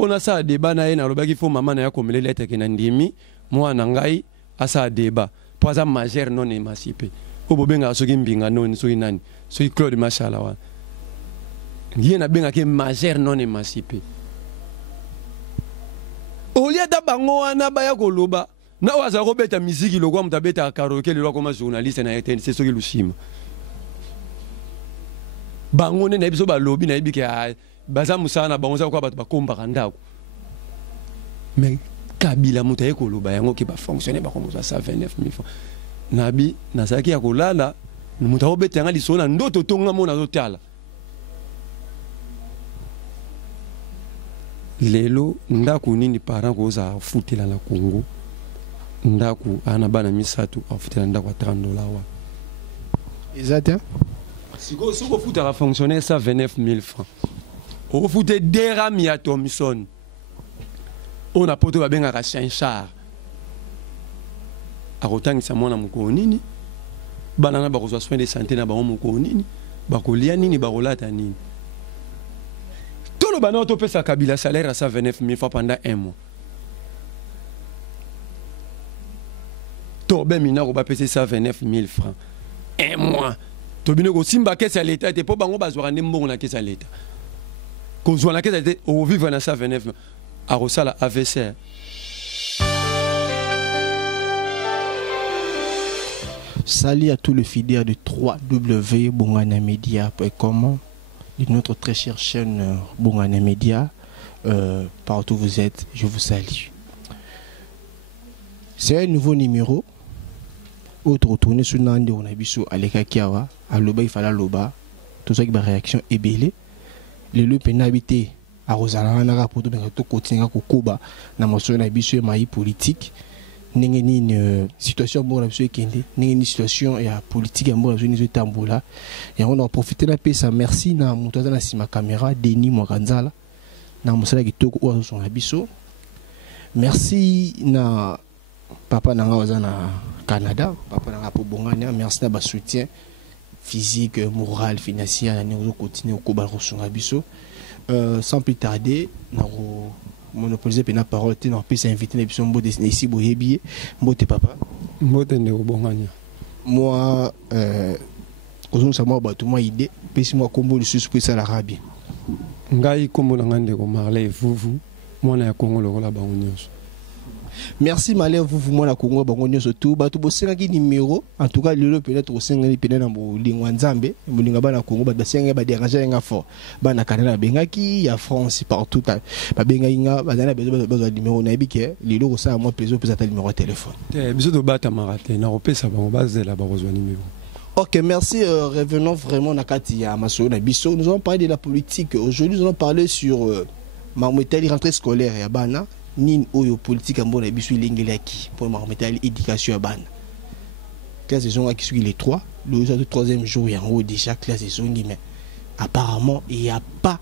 pona sa débat na ye na lobaki fo maman na ya komele lettre ke na ndimi moi na ngai asa débat pour ça majeur non émancipé o bobenga soki mbinga non soki nani soki Claude Machala wa ye na benga ke majeur non émancipé au lieu da bango wana ba ya koloba na waza ko beta musique lokwa mutabeta karaoke le lokwa journaliste na RTNC soki lushima bango ne na biso ba lobby na yibike baza musana bango za kwa bato bakomba kandako mais Kabila mutaye koloba yango ki ba fonctionner ba kombo 129 000 francs nabi nasaki ya kolala mutaho betanga lisona ndoto tonga mona zotala lelo ndaku nini parent ko za futela na Congo ndaku ana bana misatu afutela ndaku $30 wa exact siko soko futa va fonctionner 129 000 francs o fute derami ya Thomson on a poto babenga ka Saint-Char akotangisa mwana mukolo nini bana na bakozwa soin de santé na bango mukolo nini bakolia nini bakolata nini tolo bana to pesa Kabila salaire à 129 000 francs pendant un mois to be mina ko ba pesa 129 000 francs un mois to bino ko simba kesa l'état te po bango bazwa ndembongo na kesa l'état ko zwa na kesa te o vivre na 129 000 à Rosala AVC. Salut à tous les fidèles de www.bonganamedia.com, de notre très chère chaîne Bongana Media. Partout où vous êtes, je vous salue. C'est un nouveau numéro. Autre tourné sur Nande, on a vu sur Aleka Kiawa, à Loba, il fallait Loba. Tout ça qui va réaction est belle. Le loup est habité. A Rosala na rapport de to continuer ko koba na moso na biso mai politique ndenge ni situation bon na biso kende ndenge ni situation ya politique ya bon na biso tambola et on a profité na pesa merci na mutoza na sima caméra Denis Mwakanzala na mosala kitoko o so na biso merci na papa na ngaza na Canada papa na po bongana merci na ba soutien physique moral financier na nous continuer ko ba so na biso. Sans plus tarder, nous monopoliser la parole, nous avons invité les personnes ici, Mbote papa. Mbote Ndebonganya. Moi, aujourd'hui, ça m'a battu moi idée, puis moi combo le suspect à l'Arabie. Ngai combo ngande ko marley vous, moi na Congo le la bangonyoso. Merci Malé, vous moi la Congo bangonyoso tout, batu bosenga ki numéro, en tout cas le peut-être au senga peut-être na bolingwa nzambe, bolinga ba na Congo ba senga ba déranger nga fort. Ba na Canada bengaki, ya France partout ba benga inga ba na besoin numéro na bike, lelo ko ça moi plaisir peut numéro de téléphone. Biso to bata maraté na opesa bango bazela ba besoin numéro. Ok, merci. Revenons vraiment à Kati à Masso Nabiso. Nous allons parler de la politique. Aujourd'hui, nous allons parler sur Marmotel rentrée scolaire et Abana. Nin oyo politique en bon Nabiso Lingelaki pour Marmotel éducation à Abana. Classe saison qui suit les 3. Le troisième jour, il y a en haut déjà classe saison. Mais apparemment, il n'y a pas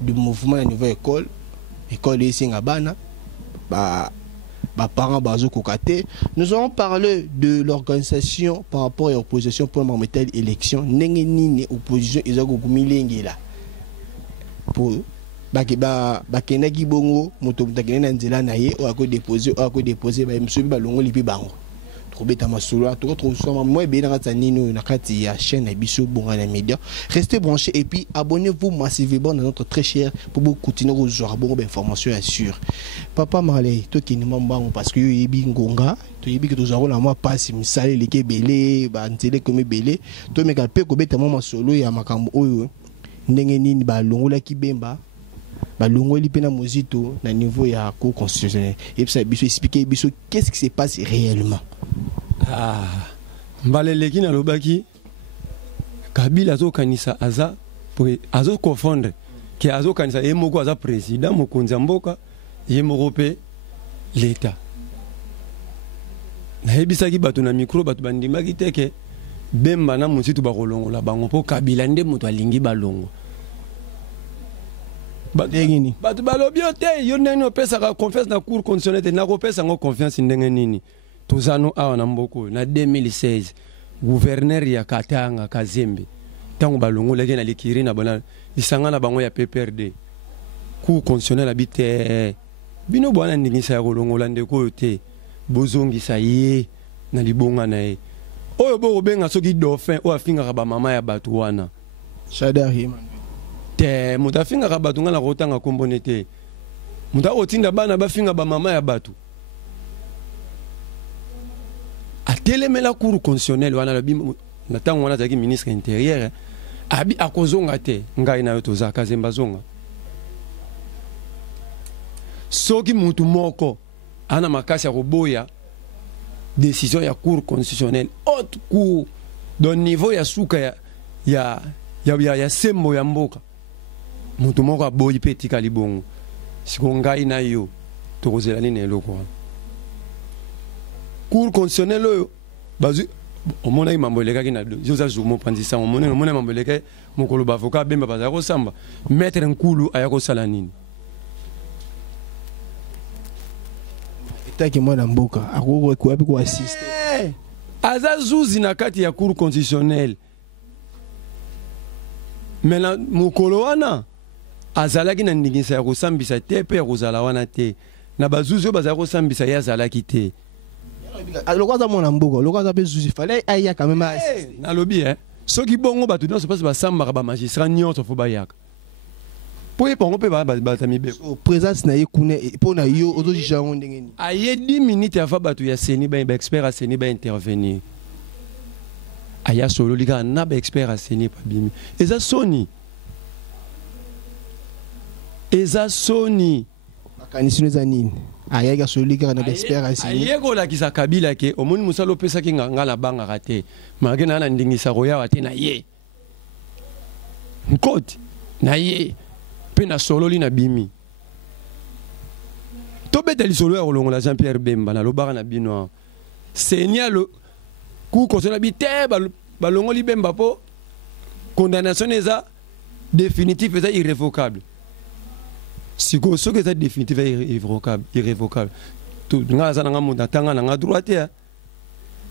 de mouvement à la nouvelle école. École de Abana. Parents bazo kokate. Nous allons parler de l'organisation par rapport à l'opposition pour la élection. Nengeni opposition ezako kumilengi là. Pour bakenaki bongo moto mutakene na nzela na ye o ako déposer ba monsieur balongo lipi bango. Robeta Masolo, tout retrouve sur moi bien na kati ya chaîne Biso Bongana Media. Restez branchés et puis abonnez-vous massivement dans notre très cher pour vous continuer aux avoir bon information assure. Papa Marley, toi qui ne m'en parce que yebi ngonga, to yebi que nous avons la moi passe misale leke belé, ba ntele comme belé, to me kalpe ko beta mama solo ya makambo oyo. Ndenge nini ba longola ki bemba. Ba longoli pena mozito na niveau ya cour constitutionnel. Et puis ça Biso expliquer Biso qu'est-ce qui se passe réellement. Ah, mbaleleki na lobaki Kabila zo kanisa aza pour azo confondre que azo kanisa ye moko aza président mokonzi mboka ye moko pe l'état na yebisaki bato na micro bato bandimaki teke bemba na musitu bakolongola bango po Kabila nde moto alingi balongo bato balobi te yo nene opesaka confiance na cour constitutionnelle na kopesa ngo confiance ndenge nini. Tozano awa na mboko na 2016 gouverneur ya Katanga Kazembe tango balongo leke na likiri na bona lisanga na bango ya PPRD cour constitutionnel habite bino bwana ndingisa ya kolongola ndeko oyo te bozongisa ye na libonga na ye oyo bokobenga soki dauphin oyo afingaka bamama ya bato wana Shadari te moto afingaka bato nga na kotanga kombone te moto akotinda bana bafinga bamama ya bato atelemela cour constitutionnel wana lobi na ntango wana azalaki ministre intérieur abi akozonga te ngai na yo tozalaka zemba zonga soki mutu moko ana makasi ya koboya décision ya cour constitutionnelle haute cour don niveau ya suka ya sembo ya mboka mutu moko aboyi mpe etika libongo siko ngai na yo tokozela nini eloko wana cour constitutionnelle oyo bazwi omonaki mambo elekaki na joza jomo pandisa omoni mambo elekaki mokolo bavoka bemba bazala kosamba maître nkulu aya kosala nini etaki mwana mboka akokoapi koassiste aza zuzi na kati ya cour constitutionnelle me na mokolo wana azalaki na ndingisa ya kosambisa te mpe ya kozala wana te na bazuzi oyo bazala kosambisa ye azalaki te lokwa aza mwana mboka lokwa aza mpe zuzi fale ayaka meme assiste nalobi soki bongo bato nyonso mpasi basambaka bamagistrat nyonso fo bayaka po ye pango mpe baza mibeko présence na ye kuna mpo na yo ozojija yango ndenge nini aye 10 minutes afa bato ya seni baexpert ya seni baintervenir aya sololi kaka na baexpert ya seni babimi eza soni makanisi eza nini ayaki asololi kaka na baexpert ya seni aye kolakisa kabila ke omoni mosala opesaki nga na bangaka te malgré na ndingisa koyawa te na ye nkoti na ye mpe na sololi na bimi tobeta lisolo ya kolongola Jean Pierre Bemba nalobaka na bino seni alo cour constitutionnelle bi te balongoli Bemba mpo condamnation eza définitive eza irrévocable sikoyo soki eza définitive irrévocable nga aza nanga moto atanga nanga droit te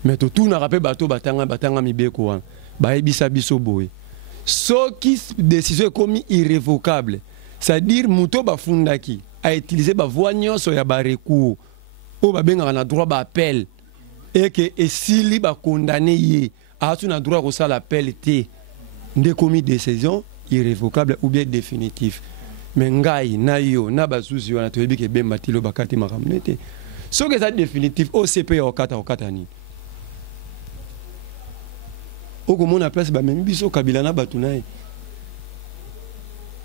mais totunaka mpe bato batanga mibeko wana bayebisa biso boye soki décision ekomi irrévocable c'est-à-dire moto bafundaki autilize bavoi nyonso ya barecours oyo babengaka na droit baappel eke esili bakondane ye asu na droit kosala appel te nde komi décision irrévocable ou bien définitive mais ngai na yo na bazuzi wana toyebi ke Bemba tilo bakati makambo ne te soki eza définitive OCP ya okata nini okomona place bamemi biso Kabila na bato na ye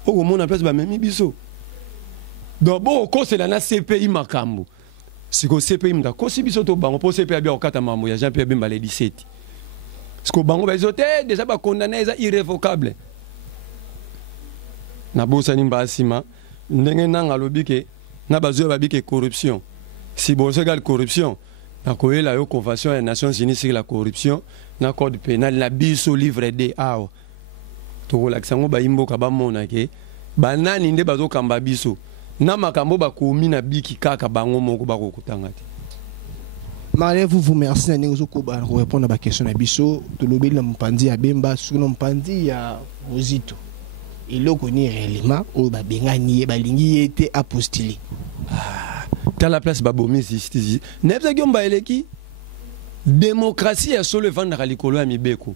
okomona place bamemi biso donc bokosela na CPI makambo siko CPI muta kosi biso to bango po CPI abia okata mambo ya Jean Pierre Bemba le 17 siko bango bazo te déjà ba condamné eza irrévocable na bosani mbasima ndenge nanga lobi ke na bazo babi ke corruption si boso égale corruption na koyela yo convention des Nations Unies sur la corruption na code pénal la biso livre D awa tokolakisa ngo bayimboka bamona ke banani nde bazokamba biso na makambo bakomi na biki kaka bango moko bakokutanga te Marie, vous merci pour répondre à ma question. Biso, tu l'obéis la mpandi à Bemba, sur le mpandi à Ozito. Et là, on est réellement, on va bien gagner, balingi était apostillé. Dans la place Babomi, c'est Nebza Gyomba Eleki. Démocratie est sur le vent de Ralikolo à Mibeko.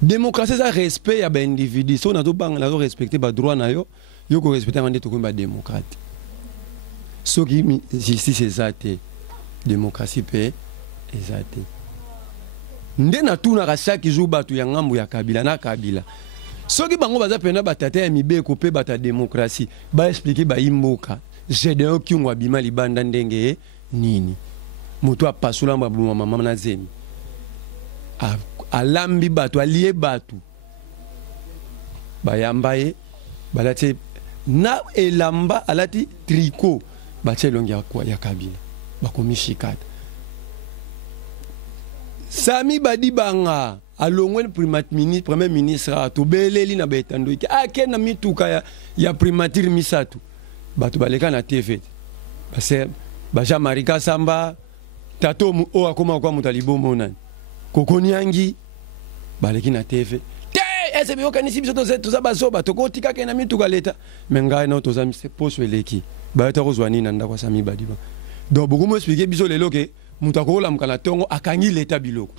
Démocratie, c'est respect à l'individu. Si on a tout respecté le droit, il faut respecter la démocratie. Ce qui est justice, c'est ça. Démocratie paix ezate nde na tuna ka chaque jour batu ya ngambu ya Kabila na Kabila soki bango baza pena batata ya mibeko pe bata démocratie ba expliquer ba imboka Gédéon Kyungu abima libanda ndenge nini moto apasula mbabuma mama na zemi alambi batu alie batu bayambaye balati na elamba alati tricot batie longi ya Kabila bakomi shikata Sami Badibanga alongwe premier ministre to beleli na betando ki akena mituka ya primature misatu batu baleka na TV parce baja Marika Samba tato o akoma kwa mutalibombo nani kokoniangi baleki na TV te ese beyokanisi biso toza bazoba tokotikaka na mituka leta me ngai na toza poso eleki bayata kozwa nini na ndako ya mibali ba donc beaucoup m'expliquer biso lelo ke mutu akolamuka na ntongo akangi leta biloko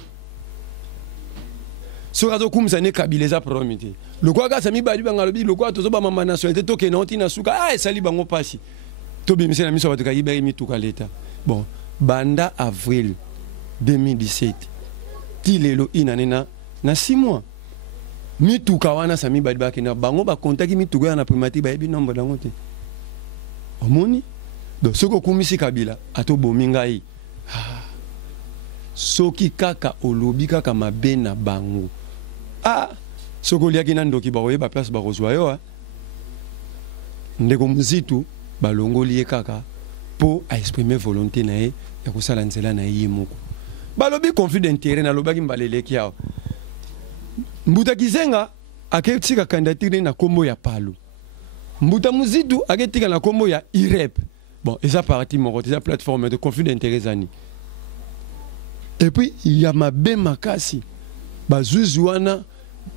soki azokumisa ne kabila eza problème te lokola kaka mibali banga lobi lokola tozobama ma nationalité tokende oti na suka esali bango mpasi tobimise na miso bato kayibaki mituka leta bon banda avril 2017 ti lelo inane na 6 mois mituka wana sa mibali bakenda bango bakontaki mituka wana na primatique bayebi nombre dango te omoni donc soki okumisi kabila atobomi ngai soki kaka olobi kaka mabe na bango soki oliaki na ndoki bakoyeba place bakozwa yo ndeko mozitu balongoli ye kaka mpo aexprime volonté na ye ya kosala nzela na ye moko balobi conflit d'intérêt nalobaki mbaleleki awa mbuta kizenga aketika candidature na kombo ya palu mbuta mozitu aketika na kombo ya irep bon eza parti moko eza plateforme de conflit d'intérêt zani et puis ya mabe makasi bazuzi wana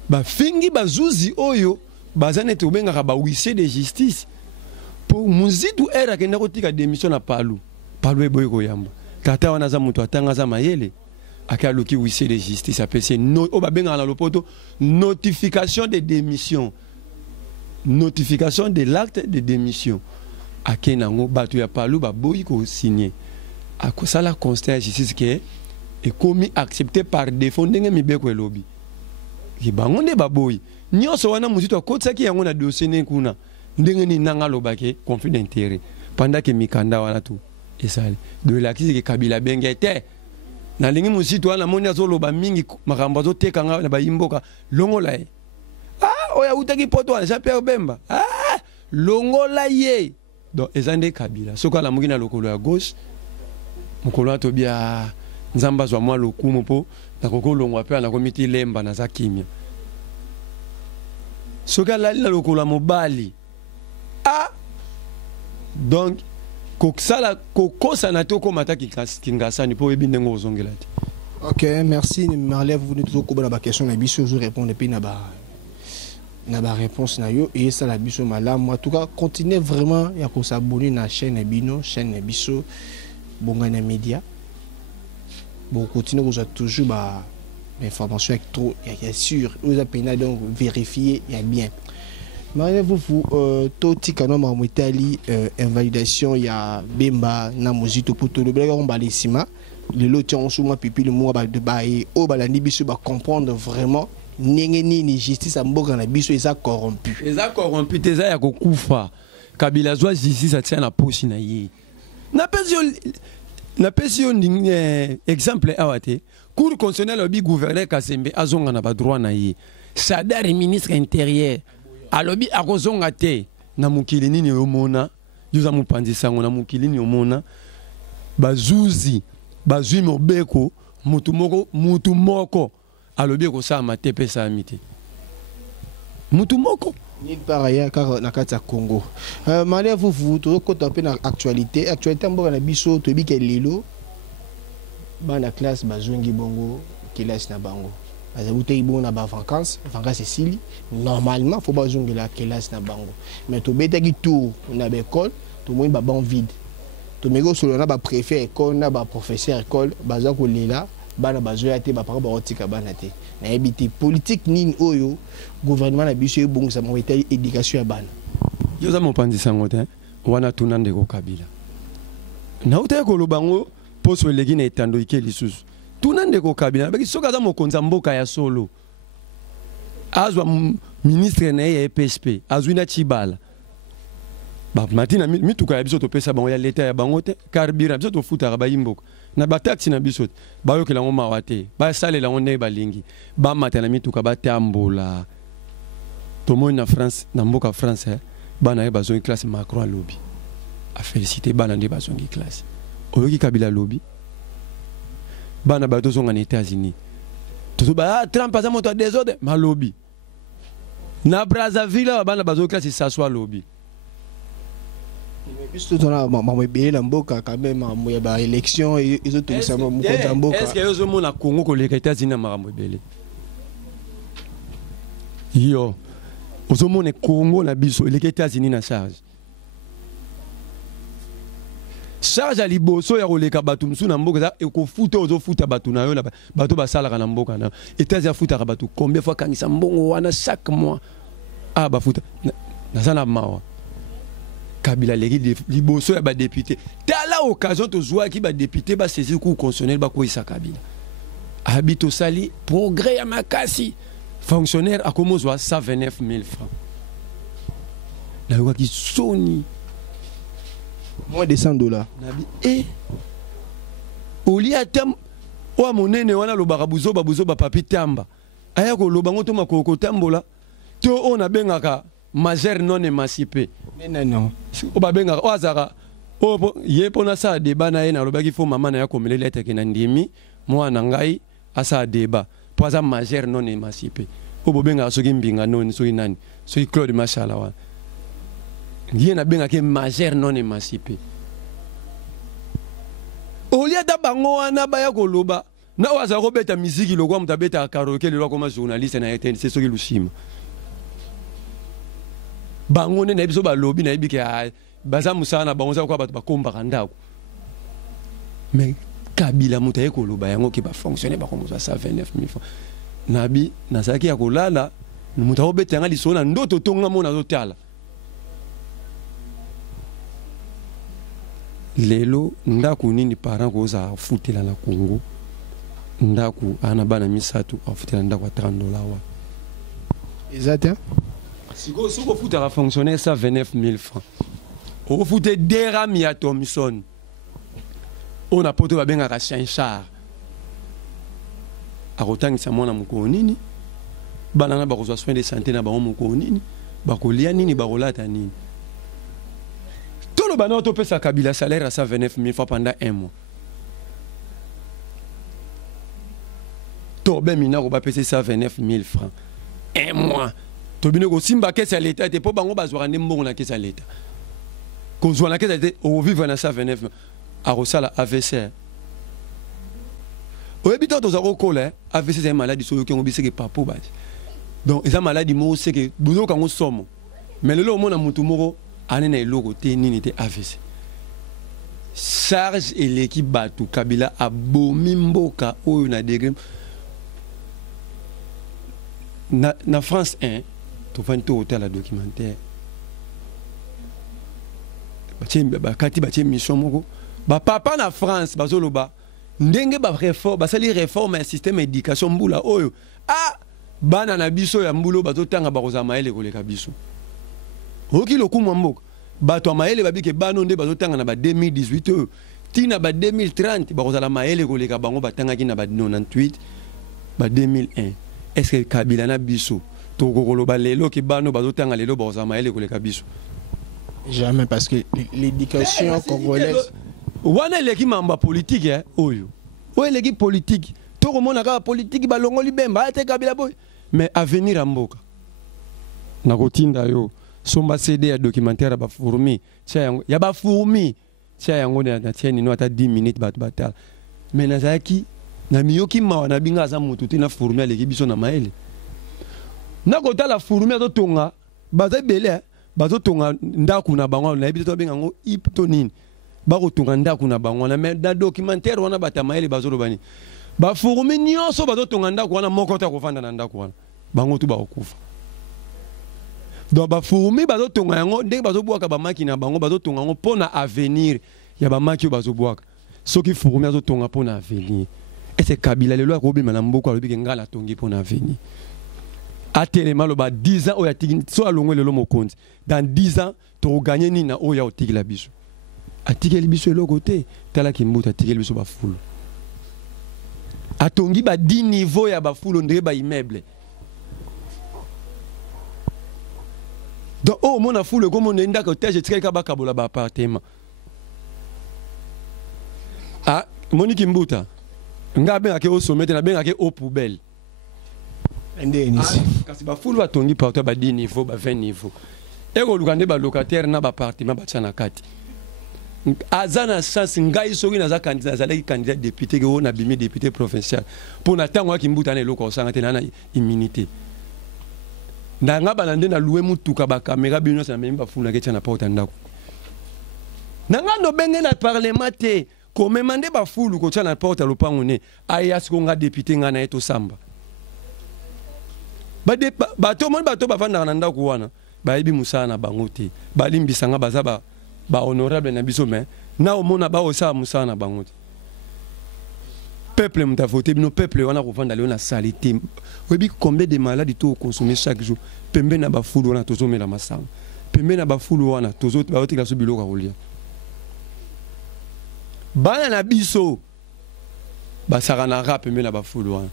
bafingi bazuzi oyo baza nete obengaka bahuissier de justice po mozitu ere akenda kotika démission na palu eboyi koyamba tata wana aza moto atanga aza mayele ake aluki huissier de justice apesi oyo babengaka na lopoto notification de démission notification de l'acte de démission ake nango bato ya palu baboyi kosigné akosala constat ya justice ke ekomi accepté par défaut ndenge mibeko elobi bango nde baboyi nyonso wana mozitu akotisaki yango na dossier ne kuna ndenge ni nanga alobaki conflit d'intérêt pendant ke mikanda wana tu esali de lakisi ke kabila benge te nalingi mozitu wana moni azoloba mingi makambo azotekanga na bayimboka longola ye oyo autaki poto wana Jean-Pierre Bemba longola ye donc eza nde kabila soki alamuki na lokolo ya gauche mokolo atobia nzamba azwa mwa lokumu mpo nakokolongwa mpe anakomiti lemba naza kimia soki alali na lokolo ya mobali donc kokosana te okóma ata kingasani mpo oyebi ndenge ozongela te. Ok, merci Marlève, vous nous tokoba na ba question na biso zo répondre puis na ba réponse na yo et ça la biso malamu en tout cas continuez vraiment ya ko s'abonner na chaîne na biso Bongana Media. Bon, continuez vous toujours ba information avec trop il y a sûr vous appelez donc vérifier il y a bien. Marlève vous toti kanoma mwitali invalidation ya Bemba na mozito poto le blaga on balissima le lot on sous moi pipi le mois de bailler au balandi biso ba comprendre vraiment nengeni ni justice a mboka na biso eza corrompu teza ya kokufa kabila zwa justice atia na posi na ye na pesi exemple awate cour constitutionnelle obi gouverneur Kasembe azonga na ba droit na ye Sadar ministre intérieur alobi akozonga te na mukili nini omona yuza mupanzi sango na mukili nini omona bazuzi bazwi mobeko mutu moko alobi ekosala te pesa amite mutu moko ni par ailleurs car na kati ya Congo Marlève vous tokota pe na actualité mboka na biso toyebi ke lelo bana classe bazongi bongo kelasi na bango azabute bon na ba vacances esili normalement faut pas zongi la kelasi na bango mais to betaki tour na ba école to moi ba ban vide to mego solo na ba préfet école na ba professeur école baza ko lela bana bazoya te ba parents ba otika bana te na ebité politique nini oyo gouvernement na biso ebongisa mo etali éducation ya bana yo za mo pandisa ngote wana tunande ko kabila na uta ko lobango poso elegi na etando ikeli susu tunande ko kabila baki soka za mokonza mboka ya solo azwa ministre na ya PSP azwina Chibala ba matina mituka ya biso to pesa bango ya leta ya bango te karbira biso to futa ba yimboka na ba taxi na biso ba yo kela ngoma wate ba sale la ngone ba lingi ba matana mituka ba tambola to mo na France na mboka France bana ba zo classe Macron lobby a féliciter bana de ba zo classe oyoki kabila lobby bana ba tozonga na États-Unis to ba Trump aza moto désordre ma lobby na Brazzaville bana ba zo classe s'assoit lobby puisque on a mabele la mboka quand même ya ba élection et autres ça mokonza mboka est-ce que yo zo mona Congo ko les États-Unis na mabele yo ozomone Congo na biso les États-Unis na charge à liboso ya koleka batu msu na mboka za ekofuta ozofuta batu na yo na batu basalaka na mboka na États-Unis afuta batu combien fois kangisa mbongo wana chaque mois ah bafuta na sana mawa Kabila leki liboso ya ba député tala occasion to joie ki ba député ba saisir cour constitutionnel ba ko isa Kabila habito sali progrès ya makasi fonctionnaire a commencé à 129 000 francs la yoka ki soni moins de $100 et au lieu tam o monene wana lo barabuzo babuzo ba papi tamba aya ko lo bango to makoko tambola to on a bengaka majeur non émancipé non o ba bengaka o azaka o ye pona sa débat na ye na lobaki fo mama na ya komele lettre ke na ndimi mwana ngai asa débat poza majeur non émancipé o bo bengaka soki mbinga non soki nani soki Claude Machala wa Rien n'a bien que majeur non émancipé. Au lieu d'abango ana baya koloba na waza robeta musique lokwa mutabeta karaoke le comme journaliste na été c'est ce que lushima. Bango ne na biso ba lobby na ibike baza musana bango za kwa batu bakomba kandako. Mais Kabila mutaye koloba yango ki ba fonctionner ba comme ça 129 000 francs. Nabi nazaki ya kolala mutabeta nga lisona ndoto tonga mona zotala. Lelo ndaku nini parent koza futela na Congo ndaku ana bana misatu afutela ndaku $30 wa exact siko soko futela fonctionnaire 129 000 francs o fute derami ya Thomson on a poto babenga ka Saint-Char akotangisa mwana mukolo nini bana na bakozwa soin de santé na bango mukolo nini bakolia nini bakolata nini. Tout le banon topé sa Kabila salaire à 129 000 francs pendant un mois. Torbe mina ko ba pese 129 000 francs. Un mois. Tobine ko simba kesa l'état te po bango bazwa ndembo na kesa l'état. Ko zwa na kesa l'état o vivre na 129 a rosala AVC. O habito to za ko kola AVC c'est maladie so yo ke ngobise ke papo ba. Donc eza maladie mo c'est que buzo kango somo. Mais le mona mutu moko anena eloko te nini te AVC charge et l'équipe batu Kabila a bomi mboka oyo na degré na France 1 to fanto hôtel la documentaire ba kati ba mission moko ba papa na France bazoloba ndenge ba réforme ba sali réforme un système éducation mbula oyo bana na biso ya mbulo bazotanga bakozama ele koleka biso. Oki lokumu mboka bato ya maele babike bano nde bazotanga na ba 2018 tina ba 2030 bakozala maele koleka bango batangaki na ba 98 ba 2001. Est-ce que Kabila na biso to kokoloba lelo ki bano bazotanga lelo bakozala maele koleka biso? Jamais, parce que l'éducation congolaise wana leki mamba politique oyo oyo leki politique to komona ka politique balongoli bemba ate Kabila boy mais avenir ya mboka na kotinda yo somba CD ya documentaire ba fourmi ya ba fourmi tia yango na tieni no ata 10 minutes bat batal mais nazaki na miyoki mawa na binga za mutu tina fourmi aleki biso na maele na kotala fourmi azo tonga baza belé bazo tonga ndaku na bango na biso to benga ngo ipto nini ba ko tonga ndaku na bango na mais da documentaire wana bata maele bazo lobani ba fourmi nyonso bazo tonga ndaku wana moko ta kofanda na ndaku wana bango tu ba okufa. Donc ba fourmi bazo tonga yango ndenge bazo bwaka ba maki na bango bazo tonga yango pona avenir ya ba maki bazo bwaka soki fourmi bazo tonga pona avenir et c'est Kabila lelo akobi na mboko alobi ke ngala tongi pona avenir atelema lo ba 10 ans oya tiki so alongwe lelo mokonzi dans 10 ans to gagner ni na oya otiki la biso atiki li biso lelo côté tala ki mbuta atiki biso ba fulu atongi ba 10 niveau ya ba fulu ndenge ba immeuble. Donc, oh, mon a foule comme on est d'accord, je suis kabola ba appartement. Ah, Monique Mbuta, nga ben ake au sommet, na ben ake au poubelle. Kasi ba foule va tongi partout ba 10 niveaux, ba 20 niveaux. Et ko lukande ba locataire na ba appartement ba tsana kati. Azana chance ngai soki na za candidat zalaki candidat député ko na bimi député provincial. Pour na tango ki Mbuta na eloko osanga te na immunité. Nanga balande na loué mutuka ba caméra bino sa même ba funa ke na porte ndako. Nanga no benge na parlement te ko memande ba fulu ko na porte lopango ne aya siko nga député nga na eto samba. Ba to mon ba to ba fanda na ndako wana ba yebi musana bango te ba limbisa nga baza ba honorable na biso mais na omona ba osa musana bango te. Peuple m'a voté, nos peuples on a revendre dans la saleté. Oui, combien de malades tout consommer chaque jour. Pembe na ba foulu wana tozo mela masanga. Pembe na ba foulu wana tozo ba otika so biloko kolia. Bana na biso ba sarana rap pembe na ba foulu wana.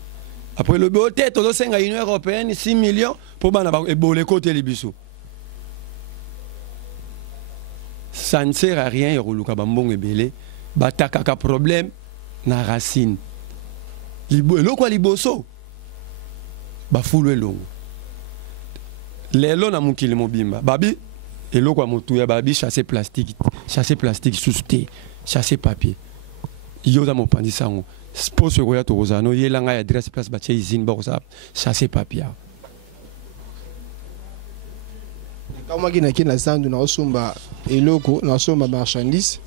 Après le beauté tozo senga Union européenne 6 millions pour bana ba ebole côté les biso. Ça ne sert à rien yoluka ba mbongo ebele, ba takaka problème na racine. Eloko liboso bafulu elongo lelo na mukili mobimba babi eloko motu ya babi chasser plastique sous-té chasser papier yoza mopandi sango spose ko ya tozano yelanga ya adresse place batie usine ba ko sa chasser papier kama kina sandu na osomba eloko na osomba marchandise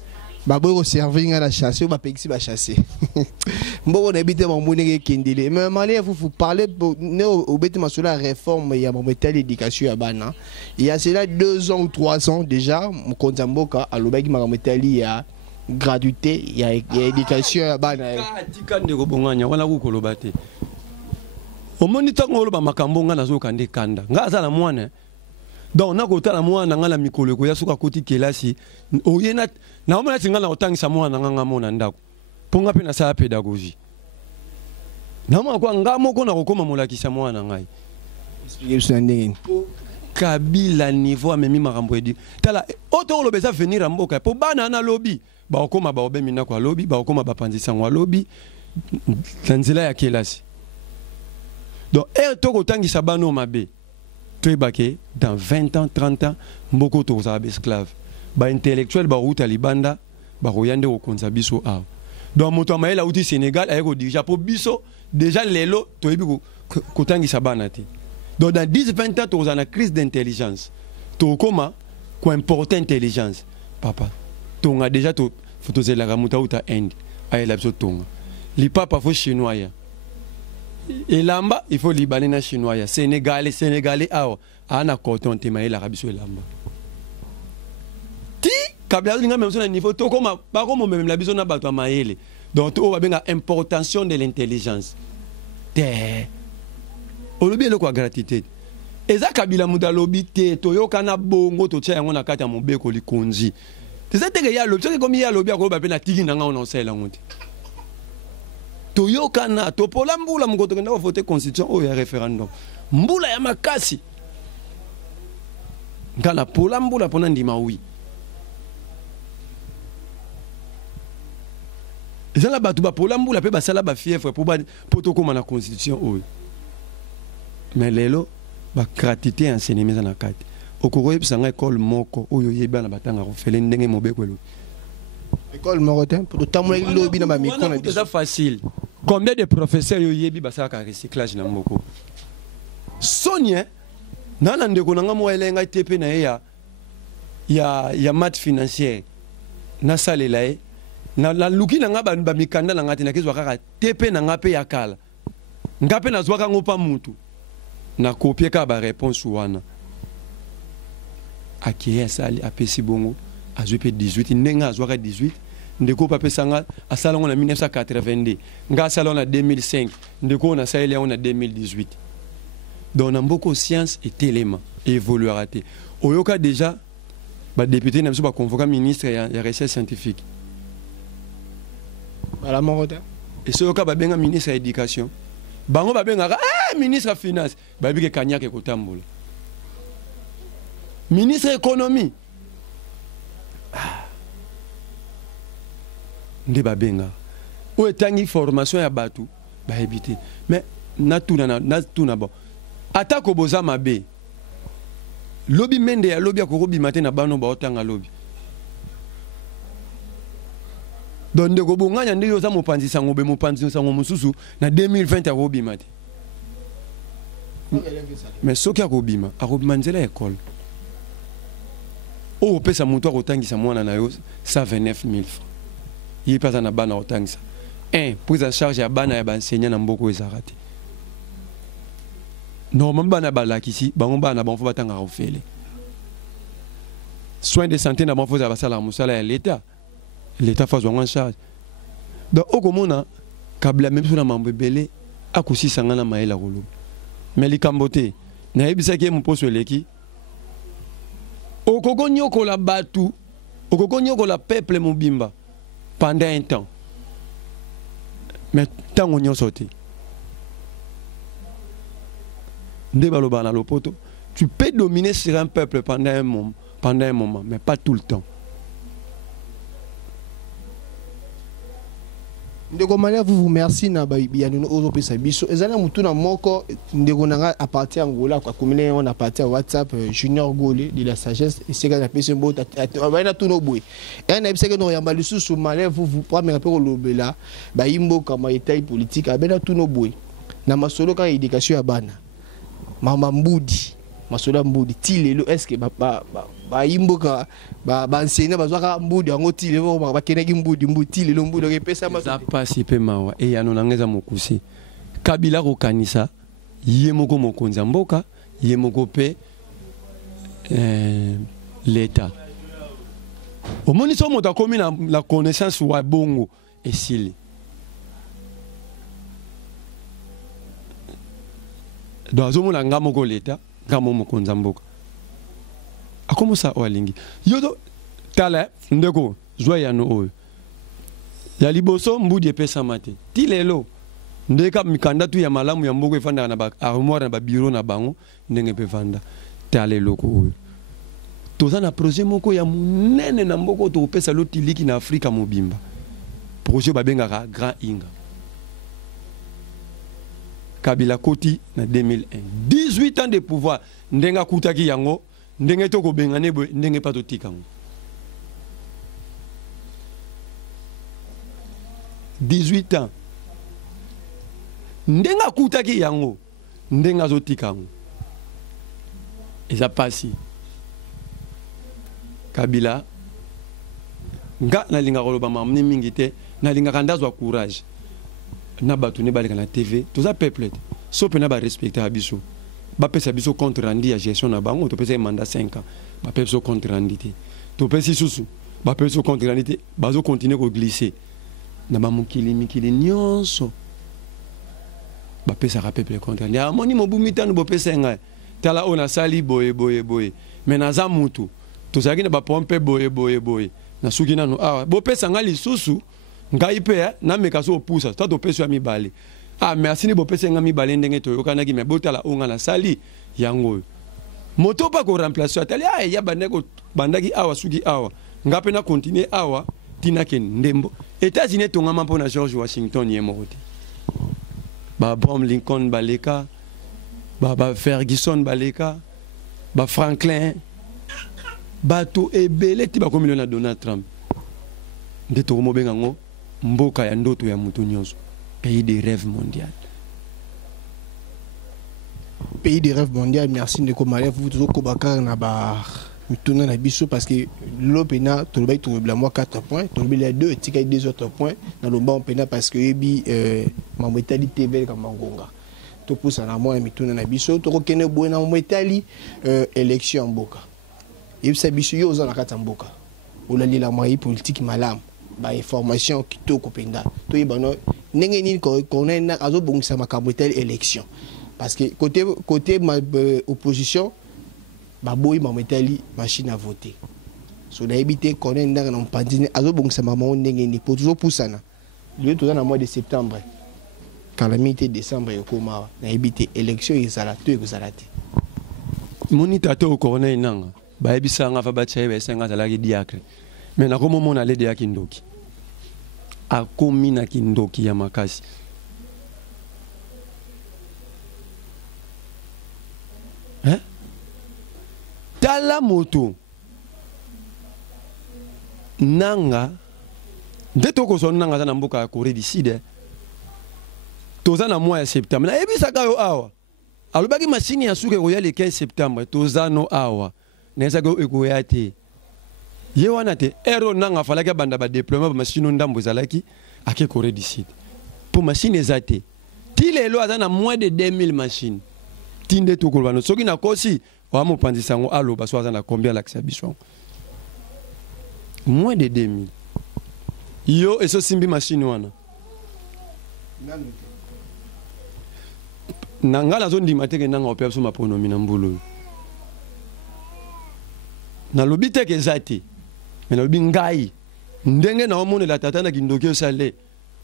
Babo servir à la chasse, ou bapexi ba chasser. Bon, on habite mon monnaie kendele. Mais malé vous parlez au bêtement sur la réforme, il y a mon métal éducation à Bana. Il y a cela 2 ans ou 3 ans déjà, mon compte Zamboka à l'obéi ma métal il y a gratuité, il y a éducation à Bana. Tikande ko bonganya wana ku kolobate. Au moniteur ngolo ba makambonga na zo kande kanda. Ngaza la mwana. Donc na kota la mwana ngala mikolo ko yasuka koti kelasi oyena na omona tinga na otangisa mwana nganga mona ndako ponga pe na sa pédagogie na mwa kwa ngamo ko na kokoma molakisa mwana ngai expliquer ça ndenge Kabila niveau amemi makambo edi tala oto lobeza venir mboka po bana na lobby ba okoma ba obemi na kwa lobby ba okoma ba pandisa ngwa lobby tanzela ya kelasi donc to kotangisa bano mabe dans 20 ans, 30 ans, beaucoup de esclaves. Ba intellectuel, ba route à Libanda, ba royande au konzabiso a. Donc mon tomaï la outil Sénégal, aéro déjà pour biso, déjà l'élo, to ebi kotangi sabanati. Donc dans 10-20 ans, tu as une crise d'intelligence. Tu comment quoi importe intelligence, papa. Tu as déjà tu faut te la ramuta ou ta Inde, aïe la tonga. Li papa faut chinois ya. Et lamba il faut libanais na chinois ya sénégalais awa ana coton tema la rabiso lamba ti kabla linga même sur niveau to comme ba comme même la biso na bato maele donc on va bien importation de l'intelligence te olobi le quoi gratuité eza kabila muda lobi te to yoka na bongo to tia yango na kati ya mobeko likonzi te ça te ya lobi to comme ya lobi akolo ba pe na tiki nanga on sela ngote Toyoka na topola mbula mkoto kenda voter constitution o ya référendum mbula ya makasi ngala pola mbula pona ndima wi ezala batu ba pola mbula pe basala ba fièvre pour to koma na constitution o mais lelo ba gratité enseignement na kati okoro yebisanga école moko oyo yebana batanga ko fele ndenge mobeko lo école morotin pour tamola lobi na ba micro na c'est facile. Combien de professeurs yoyebi basaka recyclage na mboko Sonia nana ndeko nanga mo elenga TP na ya maths financière na salela e na luki nanga ba mikanda nanga tina kezwa kaka TP nanga pe ya kala ngape na zwaka ngopa mutu na copier ka ba réponse wana akiya sali apesi bongo azwe 18 nenga azwaka 18 ndeko pape sanga asalongo na 1982 nga salon na 2005 ndeko na saeli on na 2018 donc na mboko science et élément évoluera te oyoka déjà ba député na biso ba convoquer ministre ya recherche scientifique ala moroda et so yoka ba benga ministre ya éducation bango ba benga ministre ya finance ba bike kanyaka kotambola ministre économie nde babenga o etangi formation ya batu ba éviter mais na tuna bon atako boza mabe lobby mende ya lobby akorobi matin na bano ba otanga lobby donc ndeko bonganya nde yoza mopanzi sango be mopanzi sango mususu na 2020 akobi matin mais soki akobima nzela ya école oyo opesa moto akotangisa mwana na yo 129 000 francs ye mpe aza na bana akotangisa prise en charge ya bana ya baenseignant na mboka oyo ezalaka te normalement bana balakisi bango bana bango fo batangaka ofele soins de santé na bango fo ezala basalaka mosala ya l'état fo azwango en charge donc okomona kabila même so na mambo ebele akosisanga na mayele akoloba mais likambo te nayebisaki ye moposo eleki okoko nyokola batu okoko nyokola peuple mobimba pendant un temps mais ntango nyonso te nde baloba na lopoto tu peux dominer sur un peuple pendant un moment mais pas tout le temps. Ndeko Malia, vous remercie na bianuno ozopesa biso ezala mutu na moko ndeko nanga à partir Angola kwa komine on a partir WhatsApp Junior Gole de la sagesse et c'est quand pesa mbota na tuno boy et na biseke no yamba lisusu Malia vous premier peu lobela ba imbo kama état politique abena tuno boy na masolo ka éducation ya bana mama mbudi masolo mbudi tilelo est-ce que ba imboka ba enseignant bazwaka mbudi yango tile ba kenaki mbudi tilelo mbudi okepesa za pasi pe mawa e yano nangeza mokusi kabila ko kanisa ye moko mokonzi mboka ye moko pe l'état omoni so moto akomi na la connaissance wa bongo esili donc azomona nga moko l'état nga mokonzi mboka akomo sa oalingi yodo tala ndeko zwa yano oyo ya liboso mbudi epesa mate ti lelo ndeka mikanda tu ya malamu ya mboko efanda na ba armoire na ba bureau na bango ndenge pe vanda tala loko oyo toza na projet moko ya munene na mboko to pesa lotiliki na Afrika mobimba projet babengaka Grand Inga Kabila Koti na 2001 18 ans de pouvoir ndenga kutaki yango ndenge toko bengane bo ndenge pato tikango 18 ans ndenga kutaki yango ndenga zo tikango eza pasi Kabila nga na linga koloba mamni mingi te na linga kandazwa courage na batu ne baleka na TV toza peuple so pena ba respecter abiso ba pesa biso compte rendu ya gestion na bango to pesa mandat 5 ans ba pesa compte rendu te to pesa susu ba pesa compte rendu te bazo continuer ko glisser na ba mukili mikili nyonso ba pesa ka peuple compte rendu amoni mobumi tanu bo pesa nga tala ona sali boye mais na za mutu to zaki na ba pompe boye na suki nanu awa bo pesa nga lisusu ngai pe na meka so pusa to pesa ya mibale merci ni bo pesa nga mibale ndenge to yokana ki me botala onga na sali yango moto pa ko remplacer atali ya bandeko bandaki awa suki awa ngape na continuer awa tina ken ndembo États-Unis tonga mampo na George Washington yemoti ba Abraham Lincoln baleka ba Ferguson baleka ba Franklin bato ebele ti ba komilo na Donald Trump ndeto ko mobenga ngo mboka ya ndoto ya mutu nyonso pays des rêves mondial. Pays des rêves mondial, merci de commander vous toujours Kobakar na ba mituna na biso parce que l'opena to le to bla moi 4 points, to le les 2 tika 2 autres points dans le bon pena parce que ebi mamwetali TV comme ngonga. To pousa na moi mituna na biso to kene boena mamwetali élection mboka. Et ça biso yo za na kata mboka. Olali la moi politique malamu. Ba information kitoko penda to yebano ndenge nini ko na azo bongisa makambo tel élection parce que côté ma opposition ba boyi mametali machine à voter so na ebité ko na ndanga na mpandine azo bongisa makambo ndenge ni pour toujours poussana le tout dans mois de septembre calamité décembre yokoma na ebité élection ezala to ekozalate monita to ko na inanga ba ebisa nga fa ba tshebe senga zalaki diacre mais na komo mona lede ya kindoki akomi na kindoki ya makasi tala moto nanga ndeto ko son nanga na mboka ya Corée du Sud toza na mois ya septembre na ebisa ka yo awa alobaki machine ya suka ekoya le 15 septembre toza no awa neza ko ekoya te ye wana te ero nanga falaki banda ba déploiement ba machine ndambo zalaki ake Corée du Sud pour machine ezate ti lelo aza na moins de 2000 machines tinde to kolbano soki na kosi wa mo pandisa ngo aloba so aza na combien l'accès biso moins de 2000 yo eso simbi machine wana nangala zo ndima teke nanga opya so maponomi na mbulu na lobi teke ezate mais na lobi ngai ndenge na omone la tata na kindoki osale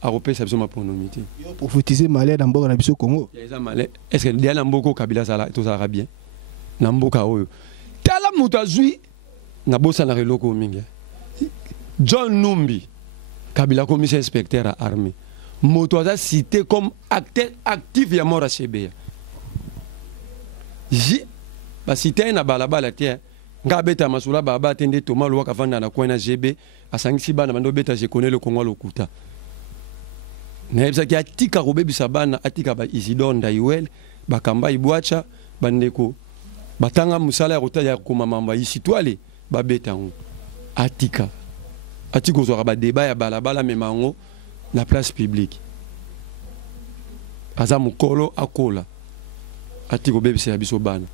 akopesa biso maponomi te yo profitiser malais na mboka na biso Congo eza malais est-ce que dia na mboko kabila sala tozalaka bien na mboka oyo tala mutu azwi na bosa na reloko mingi John Numbi kabila commissaire inspecteur à armée moto aza cité comme acteur actif ya mort à CBA ba cité na balabala tie nga beta masula baba tende to malo wakavanda na kwena GB asangisi bana bando beta je connais le Congo lokuta na ebisa ki atika kobebisa bana atika ba Isidore Ndaiwel bakamba ibwacha bandeko batanga musala ya kota ya komamamba isitwale babeta ngo atika atiko zo ba débat ya balabala memango na place publique aza mukolo akola atiko bebisa ya biso bana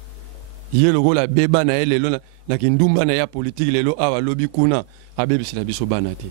ye logo la beba na ele lelo na kindumba na ya politique lelo awa lobi kuna abebisa la biso bana te